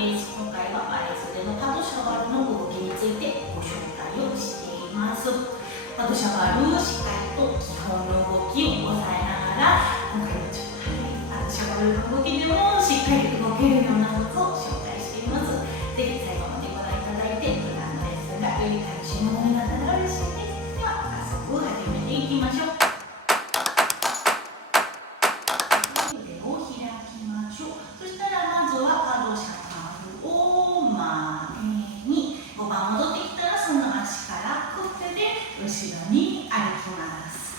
です。今回は前袖のパドシャバルの動きについてご紹介をしています。パドシャバル、しっかりと基本の動きを押さえながら、今回はちょっとパドシャバルの動きでもしっかり動けるようなコツを紹介しています。ぜひ最後までご覧いただいて、普段のレッスンがより楽しいものになったら嬉しいです。では、早速始めていきましょう。後ろに歩きます。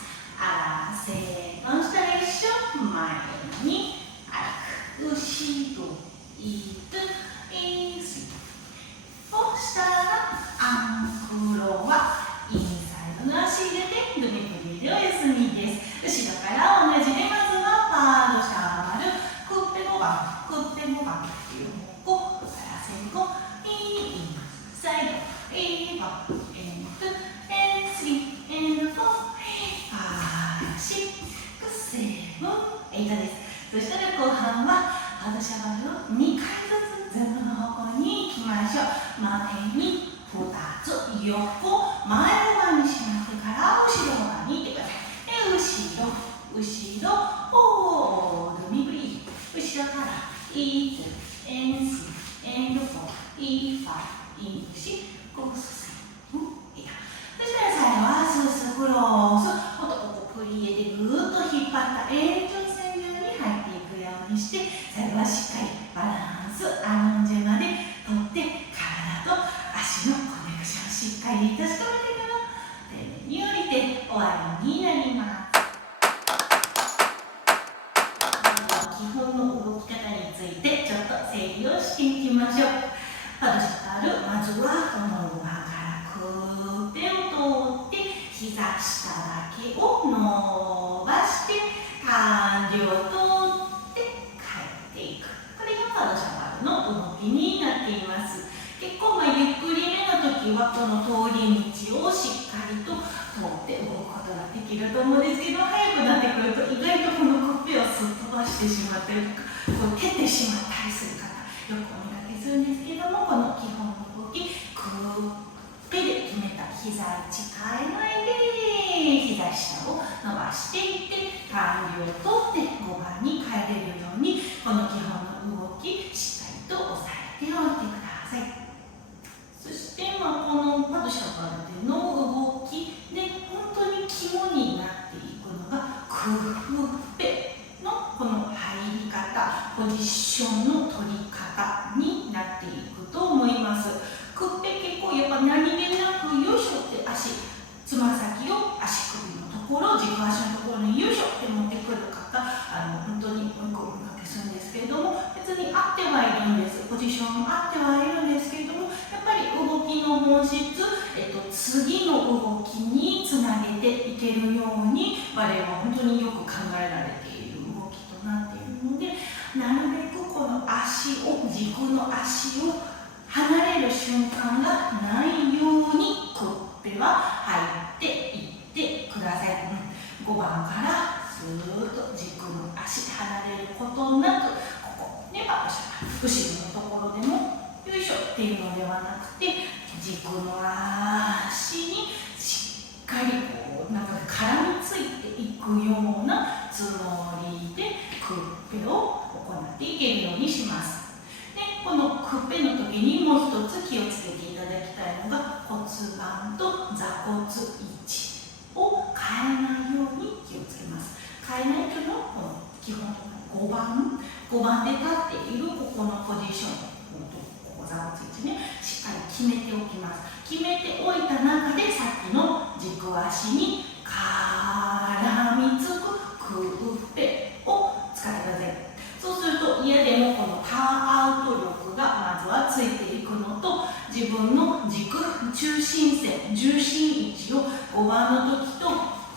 せーのしたら一緒、前に歩く。後ろ、いく、そしたらアンクロはインサイドの足入れて、グミグミでお休みです。後ろから同じで、まずはパードシャバル、クッペ5番、クッペ5番、横から先行、インサイド、5、そしたら後半はパドシャバルを2回ずつ前後の方向に行きましょう。前に2つ、横、前側にしまってから後ろ側に行ってください。後ろ、後ろ、オールミブリー。後ろから、E2、N3、N4、E5、E6、ゴース3、そしたら最後はスースークロース。ここプリエでぐーっと引っ張った延長線上に入っていくようにして、最後はしっかりバランス、アロンジェまでとって体と足のコネクションしっかり確かめてから丁寧に降りて終わりになります。基本の動き方についてちょっと整理をしていきましょう。パドシャバル、まずはこの側からクーペを通って膝下だけを伸ばして感情を通って帰っていく。これがパドシャバルの動きになっています。結構ゆっくりめの時はこの通り道をしっかりと通って動くことができると思うんですけど、速くなってくると意外とこのクッペをすっ飛ばしてしまったりとか、蹴ってしまったりする方よくお見かけするんですけども、この基本の動き、クーペで決めた膝位置変えないで膝下を伸ばしていって感情を通って5番に帰れるように、この基本の動きしっかりと押さえておいてください。そしてこのパドシャバルでの動きで本当に肝になっていくのがクーペのこの入り方、ポジションの取り方になっていくと思います。クッペ結構やっぱ何気なくよいしょってつま先を足首のところ、軸足のところによいしょって持ってくる方、本当によくお見かけするんですけれども、別に合ってはいるんです。ポジションも合ってはいるんですけれども、やっぱり動きの本質、次の動きにつなげていけるようにバレエは本当によく考えられている動きとなっているので、なるべくこの軸の足を離れる瞬間がないようにクッペは入っていってください。5番からスーッと軸の足離れることなく、ここでパドシャバル、後ろのところでもよいしょっていうのではなくて、軸の足にしっかり絡みついていくようなつもりでクッペを行っていけるようにします。で、このクッペの時にもう一つ気をつけていただきたいのが、骨盤と座骨位置を変えないように気をつけます。変えないというのはこの基本的な5番で立っているここのポジション、ここ座骨位置ね、しっかり決めておきます。決めておいた中でさっきの軸足に絡みつくクッペを使ってください。そうすると嫌でもこのターンアウト力がまずはついていくのと、自分の軸、中心線、重心位置を5番の時と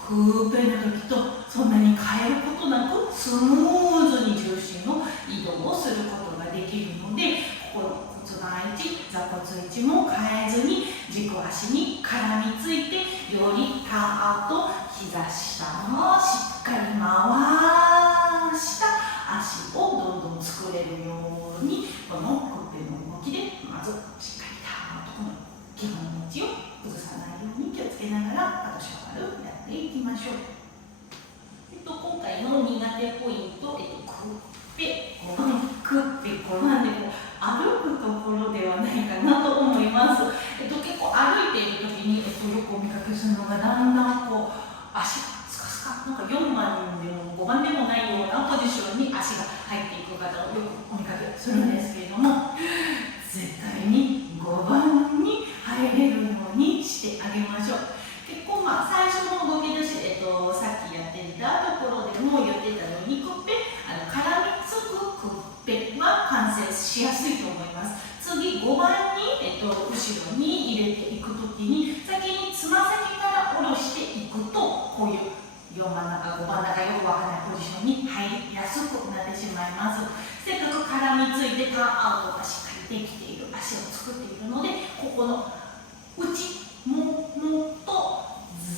クーペの時とそんなに変えることなくスムーズに重心の移動をすることができるので、ここの骨盤位置、座骨位置も変えずに軸足に絡みついて、よりターンアウト、膝下もしっかり回した足をどんどん作れるように、このクッペのがだんだんこう足がスカスカ、なんか4番でも5番でもないようなポジションに足が入っていく方をよくお見かけするんですけれども、絶対に5番に入れるようにしてあげましょう。結構最初の動き出し、さっきやっていたところでも言ってたようにクッペ、絡みつくクッペは完成しやすいと思います。次5番に、後ろに入れていくときに先につま先から下ろしていくと、こういう4番中5番中よくわからないポジションに入りやすくなってしまいます。せっかく絡みついてターンアウトがしっかりできている足を作っているので、ここの内ももと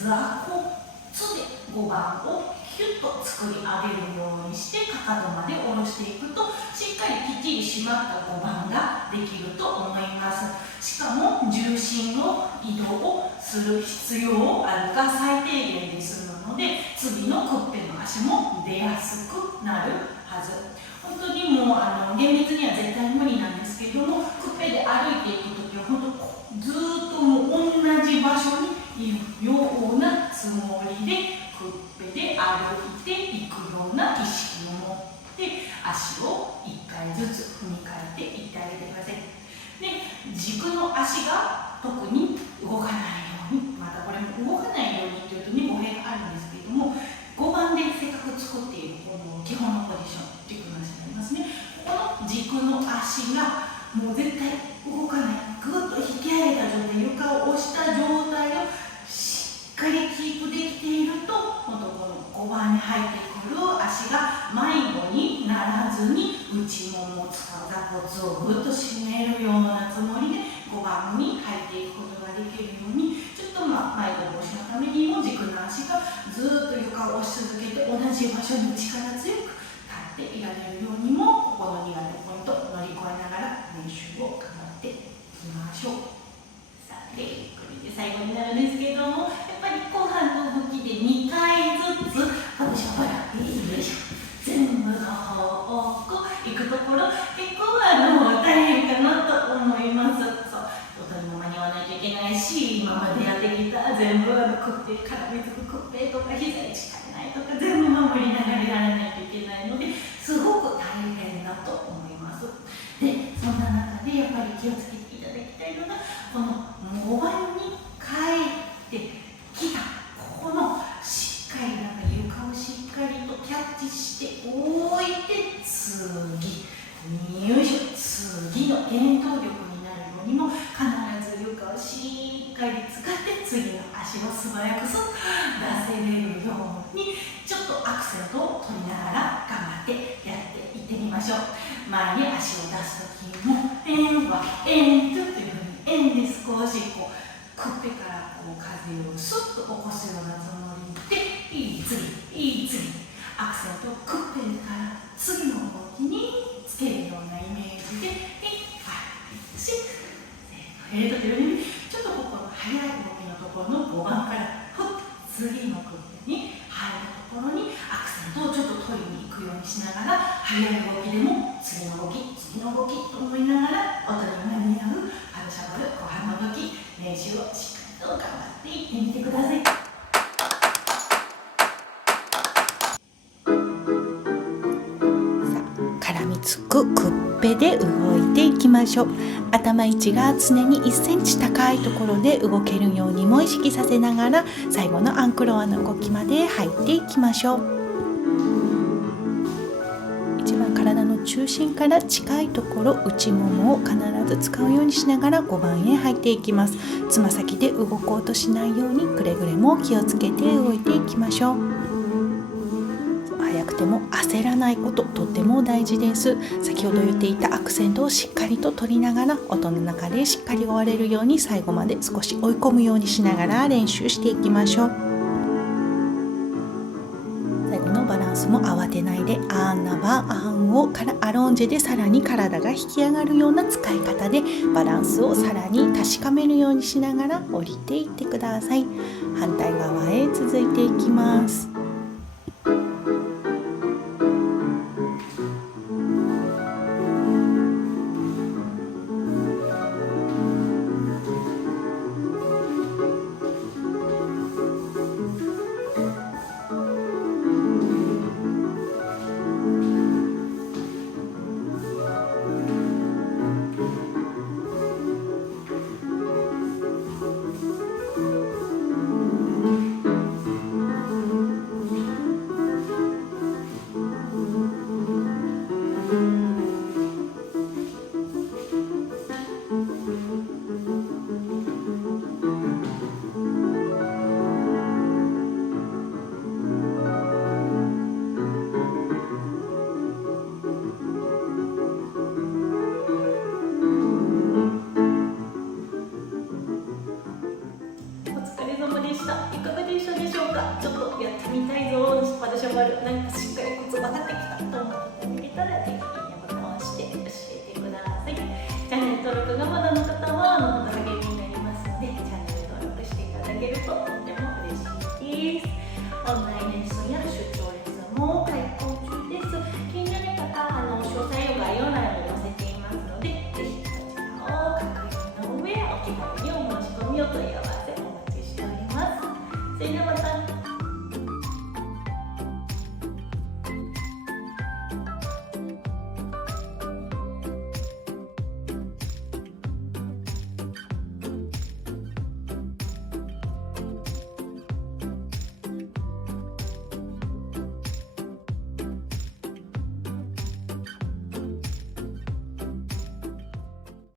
座骨で5番をキュッと作り上げるようにしてかかとまで下ろしていくと、しっかりきっちり締まった5番ができると思います。しかも重心の移動をする必要が最低限で済むので、次のクッペの足も出やすくなるはず。本当にもう厳密には絶対無理なんですけども、クッペで歩いていくときは本当ずっともう同じ場所にいるようなつもりでクッペで歩いていくような意識を持って足を1回ずつ踏み替えていってあげてください。で、軸の足が特に動かないように、またこれも動かないようにというとね、語弊があるんですけれども、5番でせっかく作っているこの基本のポジション軸の足になりますね。ここの軸の足がもう絶対動かない、ぐっと引き上げた状態、床を押した状態をしっかりキープできていると、今度この5番に入ってくる足が迷子にならずに内ももを使う座骨をぐっと締めるようなつもりで5番に入っていくことができるように、ちょっと迷子防止のためにも軸の足がずっと床を押し続けて同じ場所に力強く立っていられるようにも、ここの苦手ポイントを乗り越えながら練習を頑張っていきましょう。さて、これで最後になるんですけども、やっぱり後半の動きで2回ずつ私はほら、よいしょ、全部の方向行くところ結構大変かなと思います。そう、音にも間に合わないといけないし、今までやってきた全部クッペ、絡みつくクッペとか膝に近くないとか全部守りながらやらないといけないので、すごく大変だと思います。で、そんな中でやっぱり気をつけていただきたいのが、この5番に帰ってきたここのしっかり床をしっかりとキャッチしておいて、次よいしょ、次の原動力になるようにも必ず床をしっかり使って次の足を素早く出せれるように、ちょっとアクセントを取りながら頑張ってやっていってみましょう。前に足を出すときも円は円というふうに円で少しこうクッペからこう風をスッと起こすようなつもりで、いい次アクセントをクッペから次の動きにつけるようなイメージで、というよりちょっとここの速い動きのところの5番から次のクッペに入るところにアクセントをちょっと取りに行くようにしながら、速い動きでも次の動きと思いながら音に間に合うパドシャボル後半の動き練習をしっかりと頑張っていってみてください。絡みつくクッペで動いていきましょう。頭位置が常に1センチ高いところで動けるようにも意識させながら、最後のアンクロワの動きまで入っていきましょう。一番体の中心から近いところ、内ももを必ず使うようにしながら5番へ入っていきます。つま先で動こうとしないようにくれぐれも気をつけて動いていきましょう。早くても焦らないこと、とっても大事です。先ほど言っていたアクセントをしっかりと取りながら、音の中でしっかり終われるように最後まで少し追い込むようにしながら練習していきましょう。最後のバランスも慌てないで、アンナバアンをアロンジェでさらに体が引き上がるような使い方でバランスをさらに確かめるようにしながら降りていってください。反対側へ続いていきます。